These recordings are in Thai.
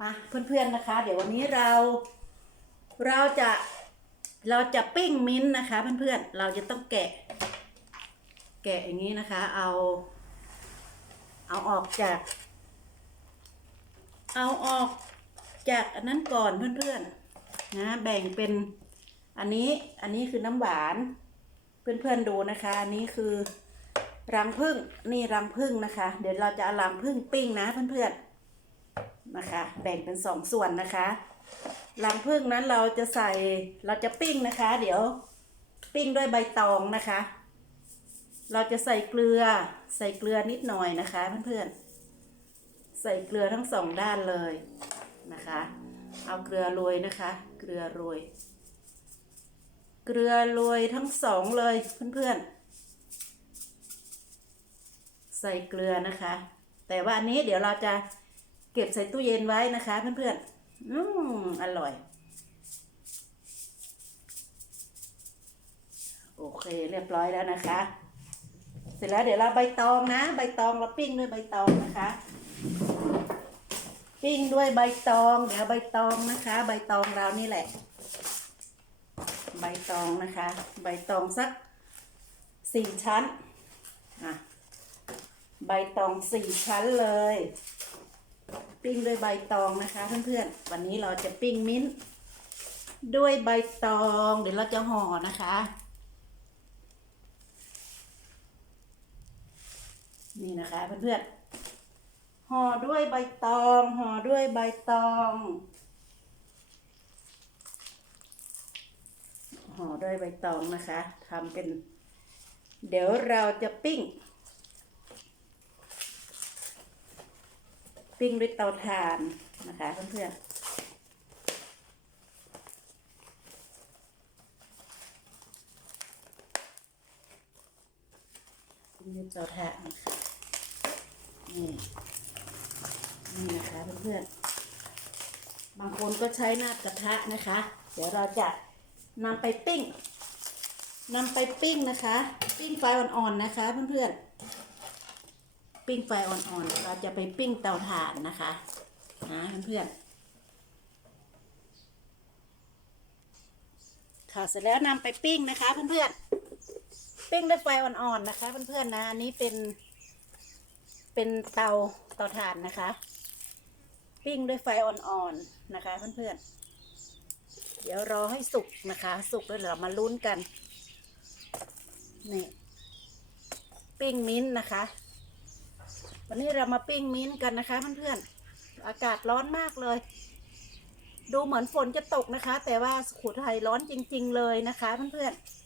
มาเพื่อนๆนะคะ เดี๋ยววันนี้เรา เราจะเราจะปิ้งมิ้นท์นะคะ เพื่อนๆเราจะต้องแกะ แกะอย่างนี้นะคะ เอา เอาออกจาก เอาออกจากอันนั้นก่อนเพื่อนๆนะแบ่งเป็นอันนี้อันนี้คือน้ำหวาน เพื่อนๆดูนะคะ อันนี้คือรังผึ้งนี่รังผึ้งนะคะ เดี๋ยวเราจะเอารังผึ้งปิ้งนะเพื่อนๆ นะคะ แบ่งเป็นสองส่วนนะคะรังผึ้งนั้นเราจะใส่เราจะปิ้งนะคะ เดี๋ยวปิ้งด้วยใบตองนะคะ เราจะใส่เกลือใส่เกลือนิดหน่อยนะคะเพื่อนๆใส่เกลือทั้งสองด้านเลยนะคะ เอาเกลือโรยนะคะ เกลือโรย เกลือโรยทั้งสองเลยเพื่อนๆใส่เกลือนะคะ แต่ว่าอันนี้เดี๋ยวเราจะ เก็บใส่ตู้เย็นไว้นะคะเพื่อนๆ อืมอร่อย โอเคเรียบร้อยแล้วนะคะ เสร็จแล้วเดี๋ยวเราใบตองนะ ใบตองเราปิ้งด้วยใบตองนะคะ ปิ้งด้วยใบตองเดี๋ยวใบตองนะคะ ใบตองเรานี่แหละ ใบตองนะคะ ใบตองสักสี่ชั้นอะใบตองสี่ชั้นเลย ปิ้งด้วยใบตองนะคะเพื่อนๆ วันนี้เราจะปิ้งมิ้นด้วยใบตองเดี๋ยวเราจะห่อนะคะ นี่นะคะเพื่อนๆห่อด้วยใบตองห่อด้วยใบตองห่อด้วยใบตองนะคะทำเป็น เดี๋ยวเราจะปิ้ง ปิ้งด้วยเตาถ่านนะคะเพื่อนๆปิ้งด้วยเตาถ่านนะคะนี่นี่นะคะเพื่อนๆ บางคนก็ใช้หน้ากระทะนะคะ เดี๋ยวเราจะนำไปปิ้งนำไปปิ้งนะคะ ปิ้งไฟอ่อนๆนะคะเพื่อนๆ ปิ้งไฟอ่อนๆ เราจะไปปิ้งเตาถ่านนะคะนะเพื่อนๆค่ะเสร็จแล้วนำไปปิ้งนะคะเพื่อนๆ ปิ้งด้วยไฟอ่อนๆนะคะเพื่อนๆนะอันนี้เป็น เป็นเตาเตาถ่านนะคะ ปิ้งด้วยไฟอ่อนๆนะคะเพื่อนๆเดี๋ยวรอให้สุกนะคะ สุกแล้วเรามาลุ้นกัน นี่ ปิ้งมิ้นนะคะ วันนี้เรามาปิ้งมิ้นกันนะคะเพื่อนๆ อากาศร้อนมากเลย ดูเหมือนฝนจะตกนะคะ แต่ว่าสุโขทัยร้อนจริง ๆ เลยนะคะเพื่อนๆ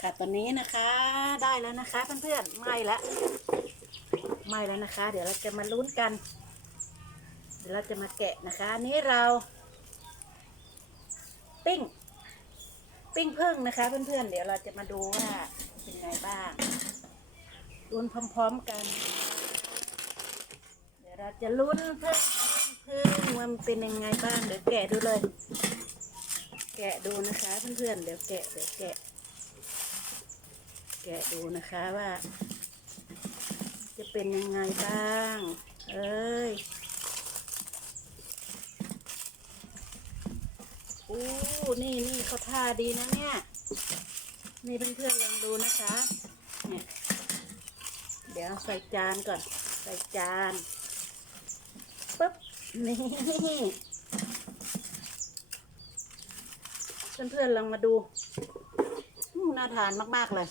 ค่ะตอนนี้นะคะได้แล้วนะคะเพื่อนๆไหม้แล้วไหม้แล้วนะคะ เดี๋ยวเราจะมาลุ้นกันเดี๋ยวเราจะมาแกะนะคะอันนี้เรา ปิ้ง ปิ้งเพึ่งนะคะ เพื่อนๆ เดี๋ยวเราจะมาดูว่าเป็นไงบ้างลุ้นพร้อมๆกัน เดี๋ยวเราจะลุ้นเพึ่งเพึ่งว่ามันเป็นยังไงบ้างเดี๋ยวแกะดูเลย แกะดูนะคะเพื่อนๆเดี๋ยวแกะเดี๋ยวแกะ แกะดูนะคะว่า จะเป็นยังไงบ้าง เอ้ย อู้นี่นี่เขาท่าดีนะเนี่ย นี่เพื่อนๆลองดูนะคะ เนี่ย เดี๋ยวใส่จานก่อน ใส่จานปุ๊บ นี่เพื่อนๆลองมาดูน่าทานมากๆเลย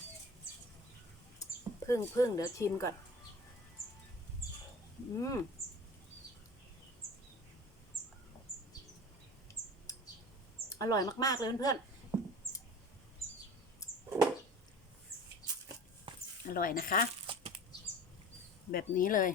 พึ่งพึ่งเดี๋ยวชิมก่อน อืม อร่อยมาก ๆ เลยเพื่อนๆ อร่อยนะคะ แบบนี้เลย